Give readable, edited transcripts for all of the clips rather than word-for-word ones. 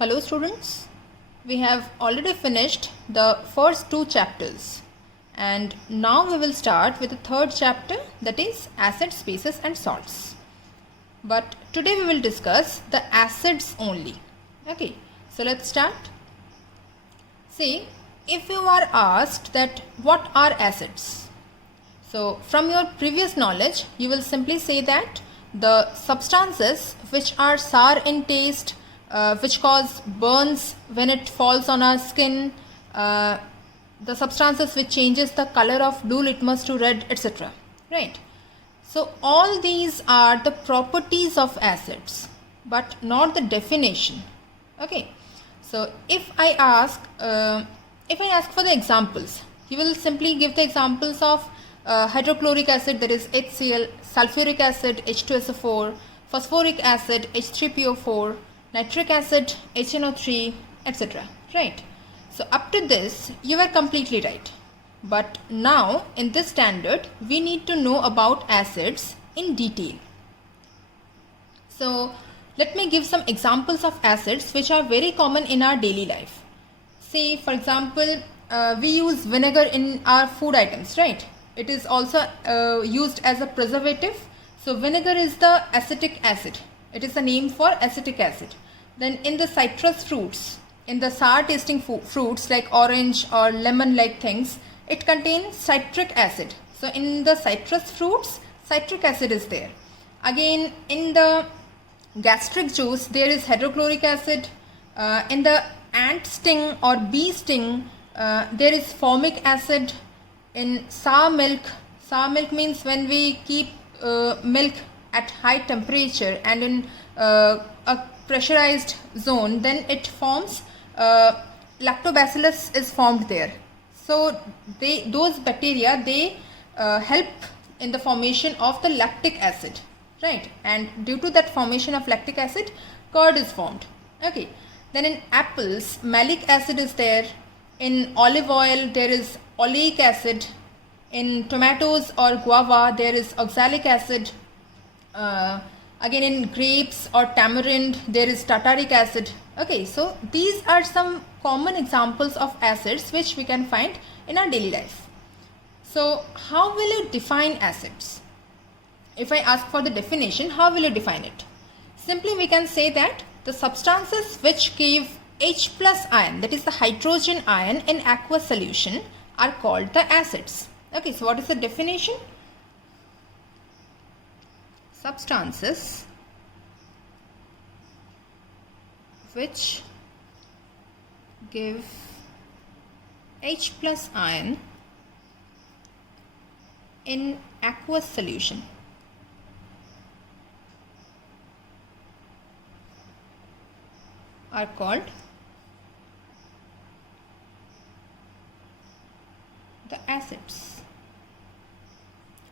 Hello students, we have already finished the first two chapters and now we will start with the third chapter, that is acids, bases and salts. But today we will discuss the acids only. Okay, so let's start. See, if you are asked that what are acids? So from your previous knowledge you will simply say that the substances which are sour in taste, which cause burns when it falls on our skin, the substances which changes the color of blue litmus to red, etc. Right? So all these are the properties of acids, but not the definition. Okay. So if I ask for the examples, you will simply give the examples of hydrochloric acid, that is HCl, sulfuric acid, H2SO4, phosphoric acid, H3PO4, nitric acid, HNO3, etc. Right? So up to this you were completely right. But now in this standard we need to know about acids in detail. So let me give some examples of acids which are very common in our daily life. Say for example, we use vinegar in our food items, right? It is also used as a preservative. So vinegar is the acetic acid. It is a name for acetic acid. Then in the citrus fruits, in the sour tasting fruits like orange or lemon like things, it contains citric acid. So in the citrus fruits, citric acid is there. Again in the gastric juice there is hydrochloric acid. In the ant sting or bee sting there is formic acid. In sour milk means when we keep milk at high temperature and in a pressurized zone, then it forms lactobacillus is formed there. So those bacteria help in the formation of the lactic acid, right? And due to that formation of lactic acid, curd is formed. Okay. Then in apples, malic acid is there. In olive oil there is oleic acid. In tomatoes or guava there is oxalic acid. Again in grapes or tamarind there is tartaric acid. Okay, so these are some common examples of acids which we can find in our daily life. So how will you define acids? If I ask for the definition, how will you define it? Simply we can say that the substances which give H plus ion, that is the hydrogen ion in aqueous solution, are called the acids. Okay, so what is the definition? Substances which give H plus ion in aqueous solution are called the acids.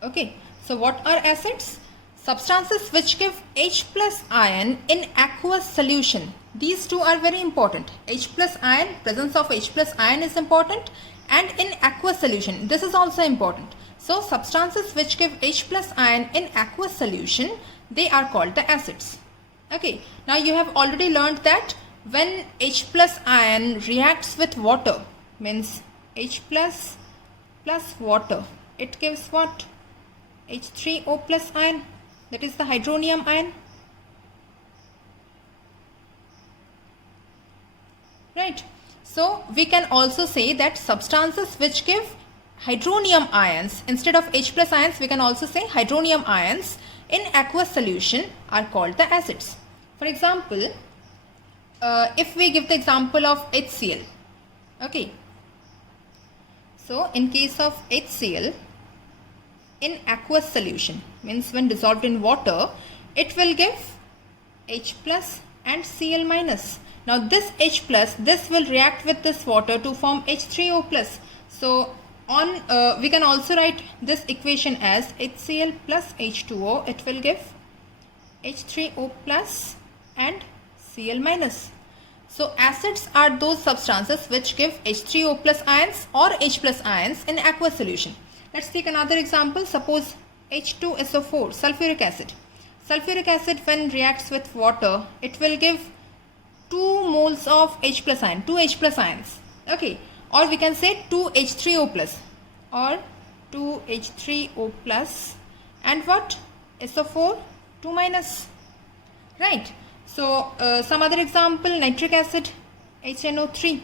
Okay, so what are acids? Substances which give H plus ion in aqueous solution. These two are very important. H plus ion, presence of H plus ion is important, and in aqueous solution, this is also important. So substances which give H plus ion in aqueous solution, they are called the acids. Okay, now you have already learned that when H plus ion reacts with water, means H plus water, it gives what? H3O plus ion, that is the hydronium ion. Right. So we can also say that substances which give hydronium ions, instead of H plus ions we can also say hydronium ions in aqueous solution, are called the acids. For example, if we give the example of HCl. Okay. So in case of HCl, in aqueous solution, means when dissolved in water, it will give H plus and Cl minus. Now this H plus, this will react with this water to form H3O plus. So we can also write this equation as HCl plus H2O. It will give H3O plus and Cl minus. So acids are those substances which give H3O plus ions or H plus ions in aqueous solution. Let's take another example. Suppose H2SO4, sulfuric acid. Sulfuric acid when reacts with water, it will give 2 moles of H plus ion, 2 H plus ions. Okay, or we can say 2 H3O plus or 2 H3O plus and what? SO4 2 minus, right? So some other example, nitric acid HNO3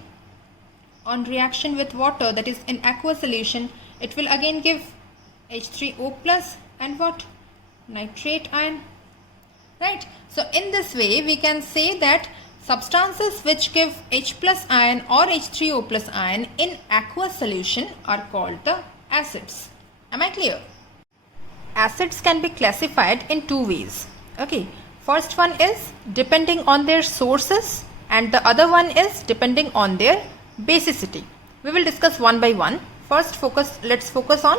on reaction with water, that is in aqueous solution, it will again give H3O plus and what? Nitrate ion, right? So in this way we can say that substances which give H plus ion or H3O plus ion in aqueous solution are called the acids. Am I clear? Acids can be classified in two ways. Okay, first one is depending on their sources and the other one is depending on their basicity. We will discuss one by one. First let's focus on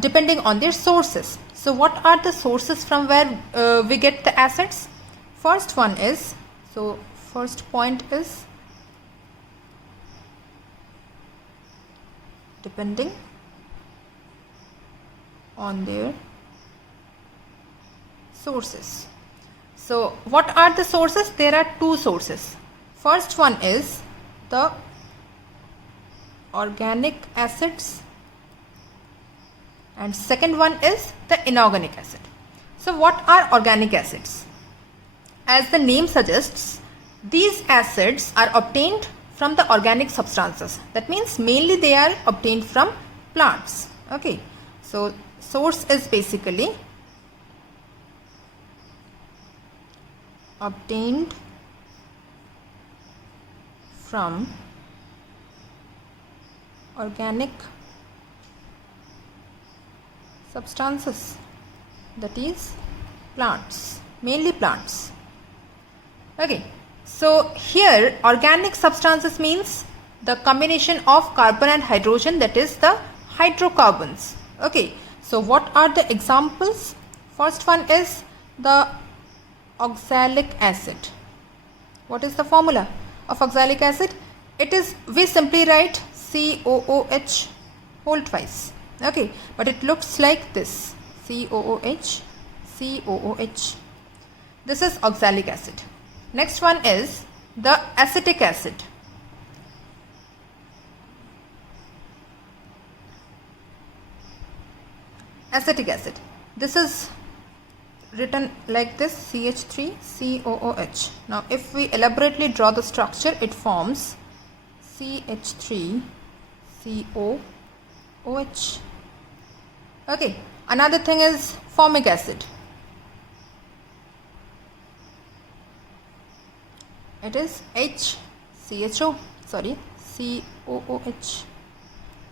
depending on their sources. So what are the sources from where we get the acids? First one is, so first point is depending on their sources. So what are the sources? There are two sources. First one is the organic acids and second one is the inorganic acid. So what are organic acids? As the name suggests, these acids are obtained from the organic substances. That means mainly they are obtained from plants. Okay, so source is basically obtained from organic substances, that is plants, mainly plants. Okay, so here organic substances means the combination of carbon and hydrogen, that is the hydrocarbons. Okay, so what are the examples? First one is the oxalic acid. What is the formula of oxalic acid? It is, we simply write COOH whole twice. Okay, but it looks like this, COOH, COOH. This is oxalic acid. Next one is the acetic acid. Acetic acid. This is written like this, CH3COOH. Now if we elaborately draw the structure, it forms CH3COOH. Okay, another thing is formic acid. It is COOH.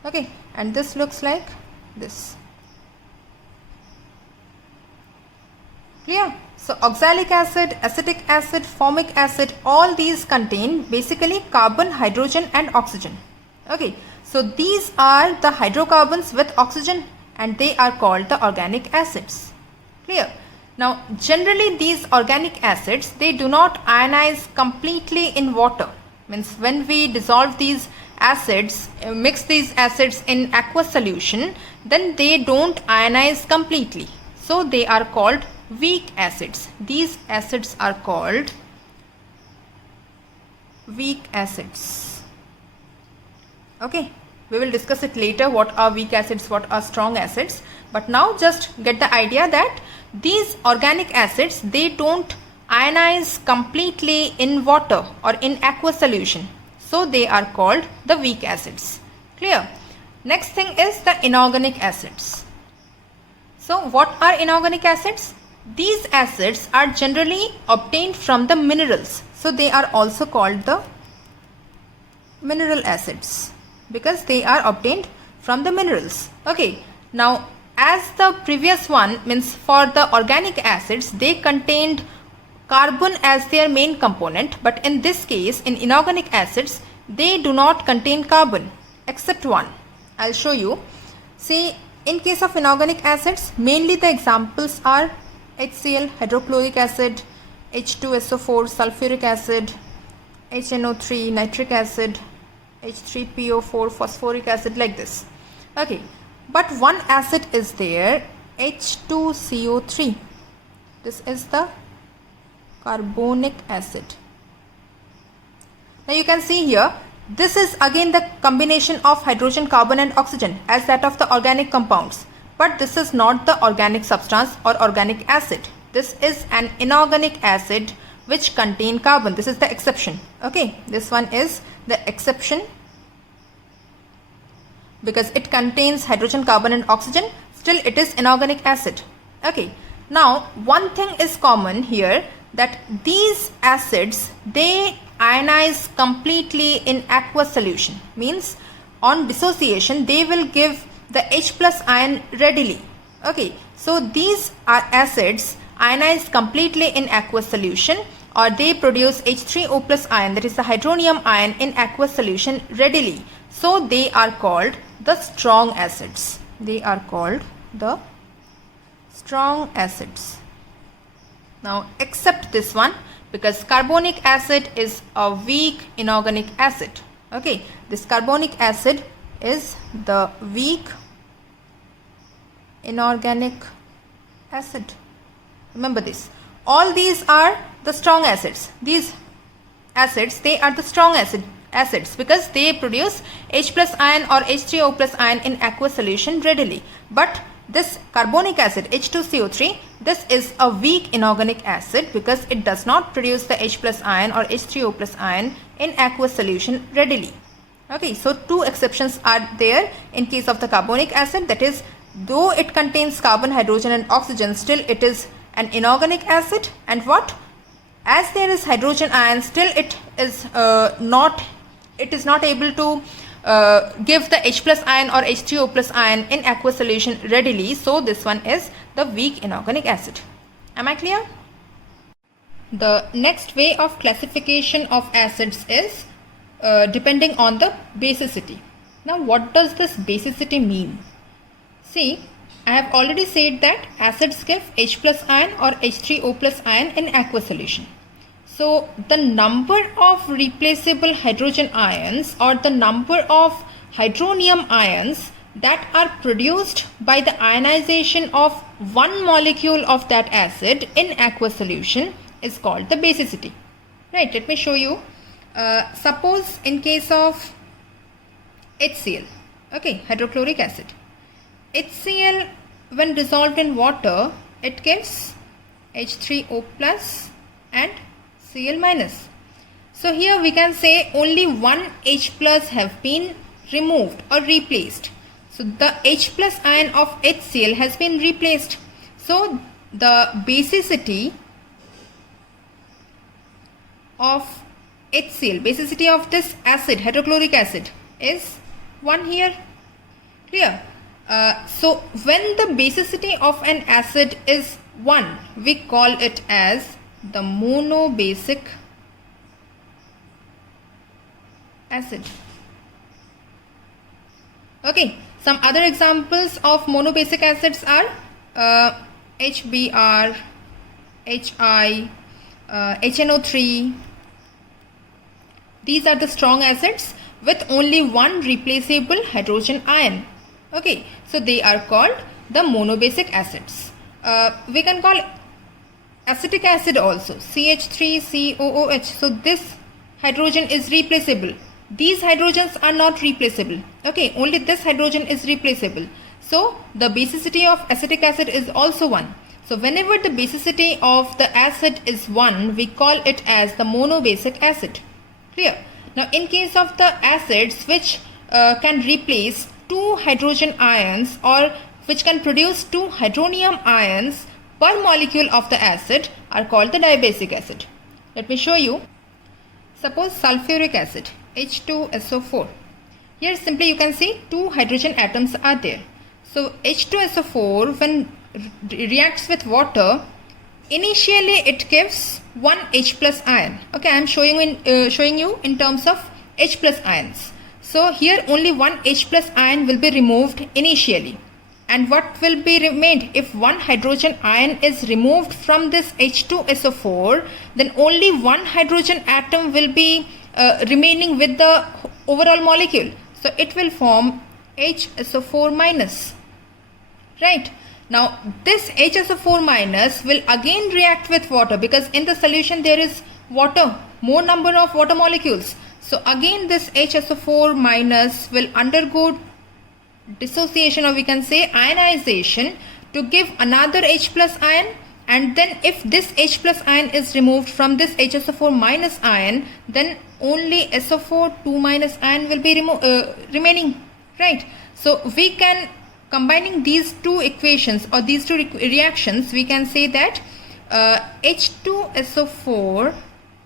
Okay, and this looks like this. Clear? So oxalic acid, acetic acid, formic acid, all these contain basically carbon, hydrogen and oxygen. Okay, so these are the hydrocarbons with oxygen and they are called the organic acids. Clear? Now generally these organic acids, they do not ionize completely in water. Means when we dissolve these acids, mix these acids in aqueous solution, then they don't ionize completely. So they are called weak acids. These acids are called weak acids. Okay, we will discuss it later, what are weak acids, what are strong acids, but now just get the idea that these organic acids, they don't ionize completely in water or in aqueous solution, so they are called the weak acids. Clear? Next thing is the inorganic acids. So what are inorganic acids? These acids are generally obtained from the minerals, so they are also called the mineral acids because they are obtained from the minerals. Okay, now as the previous one means, for the organic acids they contained carbon as their main component, but in this case in inorganic acids they do not contain carbon except one. I'll show you. See, in case of inorganic acids, mainly the examples are HCl, hydrochloric acid, H2SO4, sulfuric acid, HNO3, nitric acid, H3PO4, phosphoric acid, like this. Okay, but one acid is there, H2CO3. This is the carbonic acid. Now you can see here, this is again the combination of hydrogen, carbon and oxygen as that of the organic compounds. But this is not the organic substance or organic acid. This is an inorganic acid which contain carbon. This is the exception. Okay, this one is the exception because it contains hydrogen, carbon and oxygen. Still it is inorganic acid. Okay, now one thing is common here, that these acids, they ionize completely in aqueous solution. Means on dissociation they will give the H plus ion readily. Okay, so these are acids ionize completely in aqueous solution, or they produce H3O plus ion, that is the hydronium ion, in aqueous solution readily. So they are called the strong acids. They are called the strong acids. Now except this one, because carbonic acid is a weak inorganic acid. Okay, this carbonic acid is the weak inorganic acid. Remember this. All these are the strong acids. These acids, they are the strong acids because they produce H plus ion or H3O plus ion in aqueous solution readily. But this carbonic acid, H2CO3, this is a weak inorganic acid because it does not produce the H plus ion or H3O plus ion in aqueous solution readily. Okay, so two exceptions are there in case of the carbonic acid, that is, though it contains carbon, hydrogen and oxygen, still it is an inorganic acid. And what? As there is hydrogen ion, still it is not able to give the H plus ion or H3O plus ion in aqueous solution readily. So this one is the weak inorganic acid. Am I clear? The next way of classification of acids is depending on the basicity. Now what does this basicity mean? See, I have already said that acids give H plus ion or H3O plus ion in aqueous solution. So the number of replaceable hydrogen ions or the number of hydronium ions that are produced by the ionization of one molecule of that acid in aqueous solution is called the basicity. Right, let me show you. Suppose in case of HCl, okay, hydrochloric acid. HCl, when dissolved in water, it gives H3O plus and Cl minus. So here we can say only one H plus have been removed or replaced. So the H plus ion of HCl has been replaced. So the basicity of HCl, basicity of this acid, hydrochloric acid, is 1 here. Clear? So when the basicity of an acid is 1, we call it as the monobasic acid. Okay, some other examples of monobasic acids are HBr, HI, HNO3. These are the strong acids with only one replaceable hydrogen ion. Okay, so they are called the monobasic acids. We can call acetic acid also, CH3COOH. So this hydrogen is replaceable. These hydrogens are not replaceable. Okay, only this hydrogen is replaceable. So the basicity of acetic acid is also 1. So whenever the basicity of the acid is 1, we call it as the monobasic acid. Clear? Now in case of the acids which can replace 2 hydrogen ions or which can produce 2 hydronium ions per molecule of the acid are called the dibasic acid. Let me show you. Suppose sulfuric acid, H2SO4. Here simply you can see 2 hydrogen atoms are there. So H2SO4 when reacts with water, initially it gives 1 H plus ion. Okay, I am showing you in terms of H plus ions. So here only 1 H plus ion will be removed initially. And what will be remained? If 1 hydrogen ion is removed from this H2SO4, then only 1 hydrogen atom will be remaining with the overall molecule. So it will form HSO4 minus. Right? Now this HSO4 minus will again react with water because in the solution there is water, more number of water molecules. So again this HSO4 minus will undergo dissociation, or we can say ionization, to give another H plus ion, and then if this H plus ion is removed from this HSO4 minus ion, then only SO4 2 minus ion will be remaining, right? So we can, combining these two equations or these two reactions, we can say that H2SO4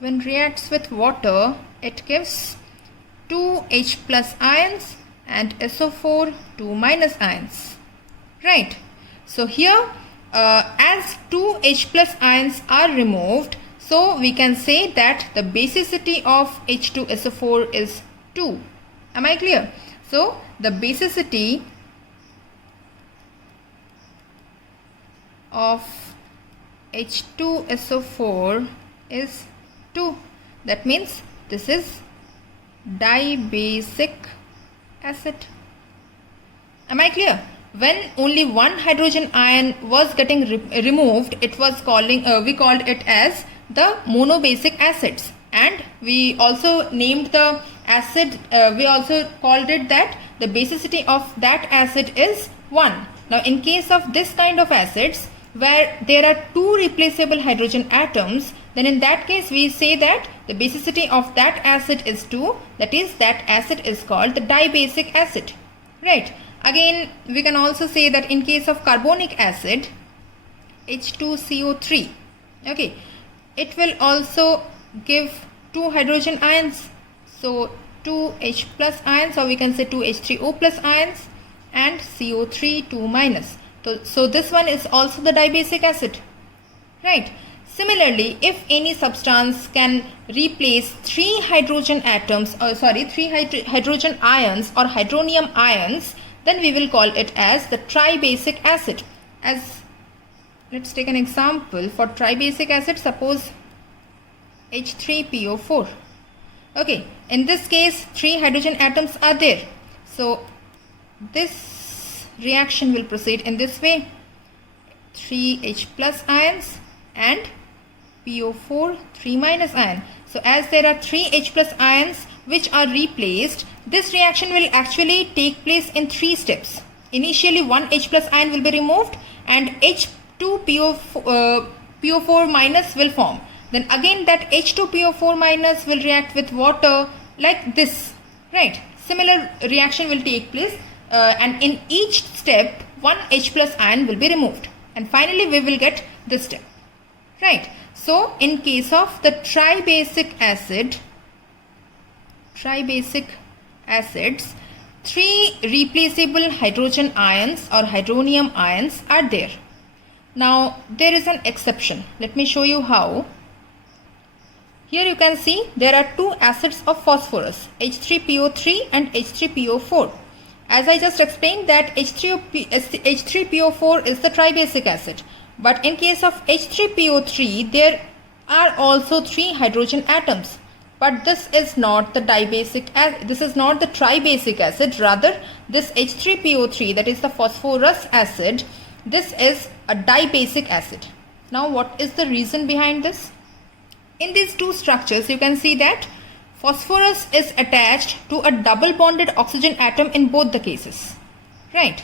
when reacts with water, it gives 2 H plus ions and SO4 2 minus ions, right? So here as 2 H plus ions are removed, so we can say that the basicity of H2SO4 is 2. Am I clear? So the basicity of H2SO4 is 2. That means this is dibasic acid. Am I clear? When only one hydrogen ion was getting removed, it was we called it as the monobasic acids, and we also named the acid, we also called it that the basicity of that acid is 1. Now in case of this kind of acids where there are 2 replaceable hydrogen atoms, then in that case we say that the basicity of that acid is 2, that is, that acid is called the dibasic acid, right? Again, we can also say that in case of carbonic acid, H2CO3, okay, it will also give 2 hydrogen ions, so 2 H plus ions, or we can say 2 H3O plus ions, and CO3 2 minus. So this one is also the dibasic acid, right? Similarly, if any substance can replace 3 hydrogen atoms, or sorry, 3 hydrogen ions or hydronium ions, then we will call it as the tribasic acid. As let's take an example for tribasic acid. Suppose H3PO4. Okay, in this case 3 hydrogen atoms are there. So this reaction will proceed in this way: 3 H plus ions and PO4 3 minus ion. So as there are 3 H plus ions which are replaced, this reaction will actually take place in 3 steps. Initially 1 H plus ion will be removed and H2PO4 minus will form. Then again that H2PO4 minus will react with water like this, right? Similar reaction will take place and in each step 1 H plus ion will be removed, and finally we will get this step, right? So in case of the tribasic acids, 3 replaceable hydrogen ions or hydronium ions are there. Now there is an exception. Let me show you how. Here you can see there are 2 acids of phosphorus, H3PO3 and H3PO4. As I just explained that H3PO4 is the tribasic acid. But in case of H3PO3, there are also 3 hydrogen atoms. But this is not the tribasic acid. Rather, this H3PO3, that is the phosphorus acid, this is a dibasic acid. Now, what is the reason behind this? In these 2 structures, you can see that phosphorus is attached to a double bonded oxygen atom in both the cases, right?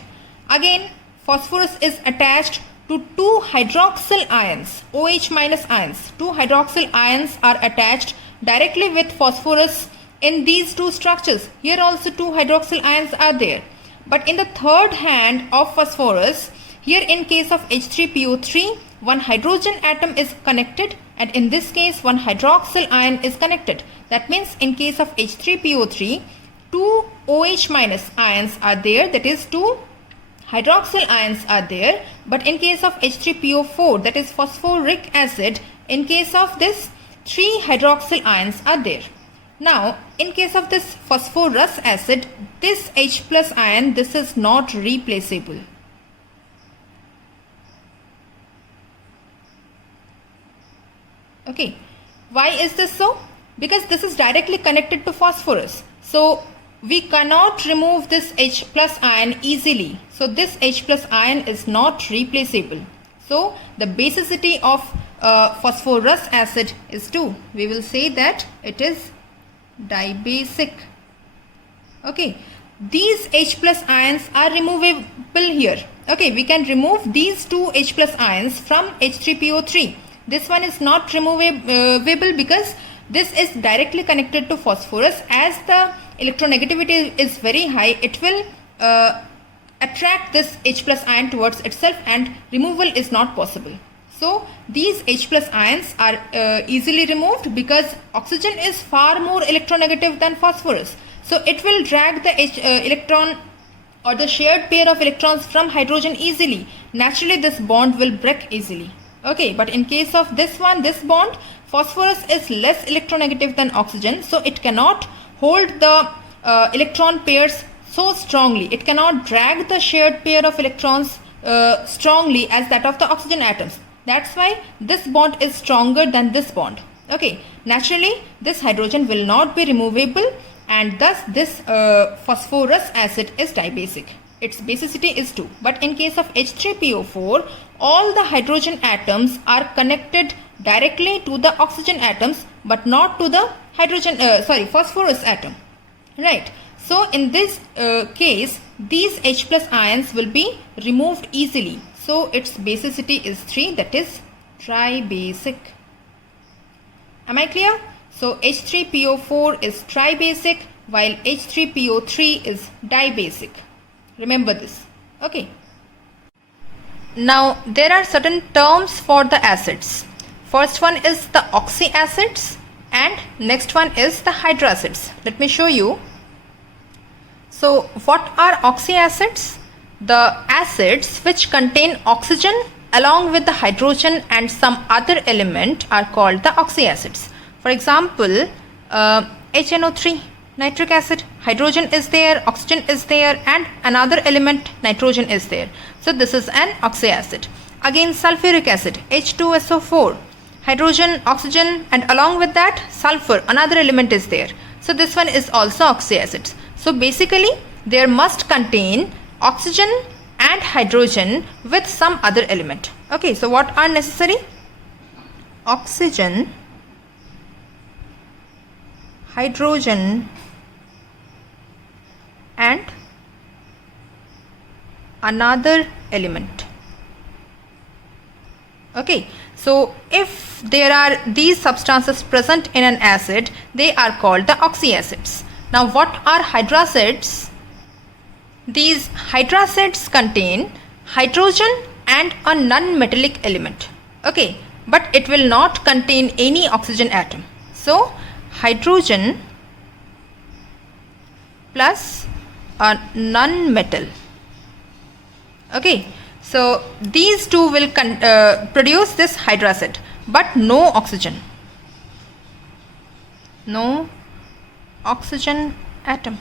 Again, phosphorus is attached to 2 hydroxyl ions, OH minus ions. 2 hydroxyl ions are attached directly with phosphorus in these 2 structures. Here also 2 hydroxyl ions are there. But in the third hand of phosphorus, here in case of H3PO3, 1 hydrogen atom is connected, and in this case 1 hydroxyl ion is connected. That means in case of H3PO3, 2 OH minus ions are there, that is 2 hydroxyl ions are there. But in case of H3PO4, that is phosphoric acid, in case of this 3 hydroxyl ions are there. Now in case of this phosphorus acid, this H plus ion, this is not replaceable. Okay, why is this so? Because this is directly connected to phosphorus. So we cannot remove this H plus ion easily. So this H plus ion is not replaceable. So the basicity of phosphorus acid is 2. We will say that it is dibasic. Okay, these H plus ions are removable here. Okay, we can remove these two H plus ions from H3PO3. This one is not removable because this is directly connected to phosphorus. As the electronegativity is very high, it will attract this H plus ion towards itself and removal is not possible. So these H plus ions are easily removed because oxygen is far more electronegative than phosphorus. So it will drag the electron or the shared pair of electrons from hydrogen easily. Naturally this bond will break easily. Okay, but in case of this one, this bond, phosphorus is less electronegative than oxygen, so it cannot hold the electron pairs so strongly. It cannot drag the shared pair of electrons strongly as that of the oxygen atoms. That's why this bond is stronger than this bond. Okay, naturally this hydrogen will not be removable and thus this phosphorus acid is dibasic. Its basicity is 2. But in case of H3PO4, all the hydrogen atoms are connected directly to the oxygen atoms but not to the phosphorus atom. Right. So in this case, these H plus ions will be removed easily. So its basicity is 3, that is tribasic. Am I clear? So H3PO4 is tribasic while H3PO3 is dibasic. Remember this. Okay. Now there are certain terms for the acids. First one is the oxyacids and next one is the hydroacids. Let me show you. So what are oxyacids? The acids which contain oxygen along with the hydrogen and some other element are called the oxyacids. For example, HNO3, nitric acid, hydrogen is there, oxygen is there and another element nitrogen is there. So this is an oxyacid. Again sulfuric acid, H2SO4, hydrogen, oxygen and along with that sulfur, another element is there. So this one is also oxyacids. So basically there must contain oxygen and hydrogen with some other element. Okay, so what are necessary? Oxygen, hydrogen and another element. Okay, so if there are these substances present in an acid, they are called the oxyacids. Now what are hydroacids? These hydroacids contain hydrogen and a non-metallic element. Okay, but it will not contain any oxygen atom. So hydrogen plus a non-metal. Okay, so these two will produce this hydroacid but no oxygen. No oxygen atom.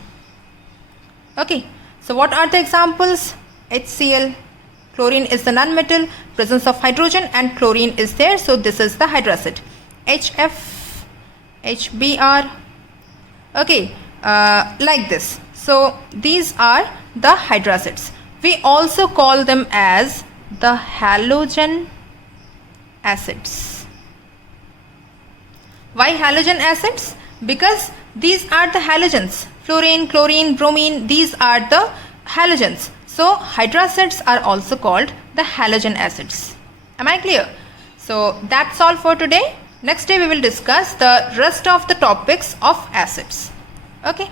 Okay, so what are the examples? HCl, chlorine is the non-metal, presence of hydrogen and chlorine is there, so this is the hydroacid. HF, HBr, okay, like this. So these are the hydroacids. We also call them as the halogen acids. Why halogen acids? Because these are the halogens. Fluorine, chlorine, bromine, these are the halogens. So hydroacids are also called the halogen acids. Am I clear? So that's all for today. Next day we will discuss the rest of the topics of acids. Okay.